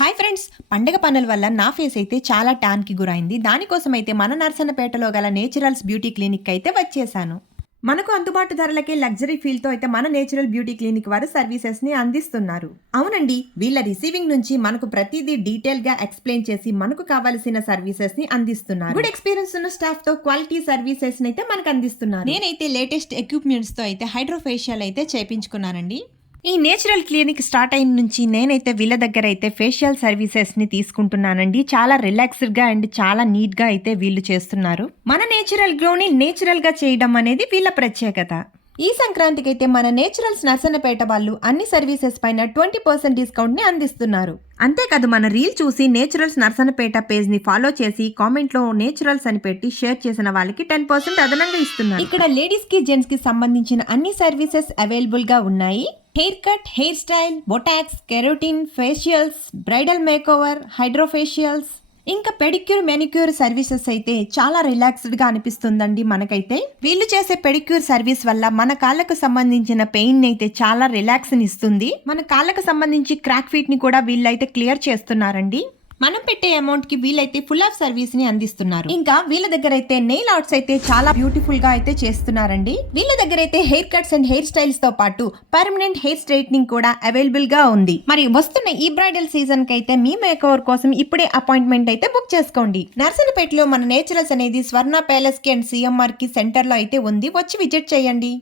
Hi friends, పండగ పనుల వల్ల నా ఫేస్ అయితే చాలా ట్యాన్కి గురైంది. దానికోసం అయితే మన నర్సన్నపేటలో గల నేచురల్స్ బ్యూటీ క్లినిక్ అయితే వచ్చేసాను. మనకు అందుబాటు ధరలకే లగ్జరీ ఫీల్తో అయితే మన నేచురల్ బ్యూటీ క్లినిక్ వారు సర్వీసెస్ ని అందిస్తున్నారు. అవునండి, వీళ్ళ రిసీవింగ్ నుంచి మనకు ప్రతిదీ డీటెయిల్ గా ఎక్స్ప్లెయిన్ చేసి మనకు కావాల్సిన సర్వీసెస్ ని అందిస్తున్నారు. గుడ్ ఎక్స్పీరియన్స్ ఉన్న స్టాఫ్ తో క్వాలిటీ సర్వీసెస్ ని అయితే మనకు అందిస్తున్నారు. నేనైతే లేటెస్ట్ ఎక్విప్మెంట్స్ తో అయితే హైడ్రోఫేషియల్ అయితే చేయించుకున్నానండి. ఈ నేచురల్ క్లినిక్ స్టార్ట్ అయిన నుంచి నేనైతే వీళ్ళ దగ్గర అయితే ఫేషియల్ సర్వీసెస్ ని తీసుకుంటున్నానండి. చాలా రిలాక్స్డ్ గా అండ్ చాలా నీట్ గా అయితే వీళ్ళు చేస్తున్నారు. మన నేచురల్ గ్లోని నేచురల్ గా చేయడం అనేది వీళ్ళ ప్రత్యేకత. ఈ సంక్రాంతికి అయితే మన నేచురల్స్ నర్సన్నపేట వాళ్ళు అన్ని సర్వీసెస్ పైన 20% డిస్కౌంట్ ని అందిస్తున్నారు. అంతేకాదు, మన రీల్ చూసి నేచురల్స్ నర్సన్నపేట పేజ్ ని ఫాలో చేసి కామెంట్ లో నేచురల్స్ అని పెట్టి షేర్ చేసిన వాళ్ళకి 10% అదనంగా ఇస్తున్నారు. ఇక్కడ లేడీస్ కి జెంట్స్ కి సంబంధించిన అన్ని సర్వీసెస్ అవైలబుల్ గా ఉన్నాయి. Hair cut, hair style, botox, keratin, facials, bridal makeover, hydrofacials, ఇంకా పెడిక్యూర్, మెనిక్యూర్ సర్వీసెస్ అయితే చాలా రిలాక్స్డ్ గా అనిపిస్తుందండి మనకైతే. వీళ్ళు చేసే పెడిక్యూర్ సర్వీస్ వల్ల మన కాళ్ళకు సంబంధించిన పెయిన్ అయితే చాలా రిలాక్స్ ని ఇస్తుంది. మన కాళ్ళకు సంబంధించి క్రాక్ ఫీట్ ని కూడా వీళ్ళైతే క్లియర్ చేస్తున్నారండి. మనం పెట్టే అమౌంట్ కి వీళ్ళైతే ఫుల్ ఆఫ్ సర్వీస్ ని అందిస్తున్నారు. ఇంకా వీళ్ళ దగ్గర అయితే నెయిల్ ఆర్ట్స్ అయితే చాలా బ్యూటిఫుల్ గా అయితే చేస్తున్నారండి. వీళ్ళ దగ్గర అయితే hair cuts and hair styles తో పాటు పర్మనెంట్ హెయిర్ స్ట్రైట్నింగ్ కూడా అవైలబుల్ గా ఉంది. మరి వస్తున్న ఈ బ్రైడల్ సీజన్ కి అయితే మీ మేకవర్ కోసం ఇప్పుడే అపాయింట్మెంట్ అయితే బుక్ చేసుకోండి. నర్సన్నపేటలో మన నేచురల్స్ అనేది స్వర్ణ ప్యాలెస్ కి అండ్ సిఎంఆర్ కి సెంటర్ లో అయితే ఉంది. వచ్చి విజిట్ చేయండి.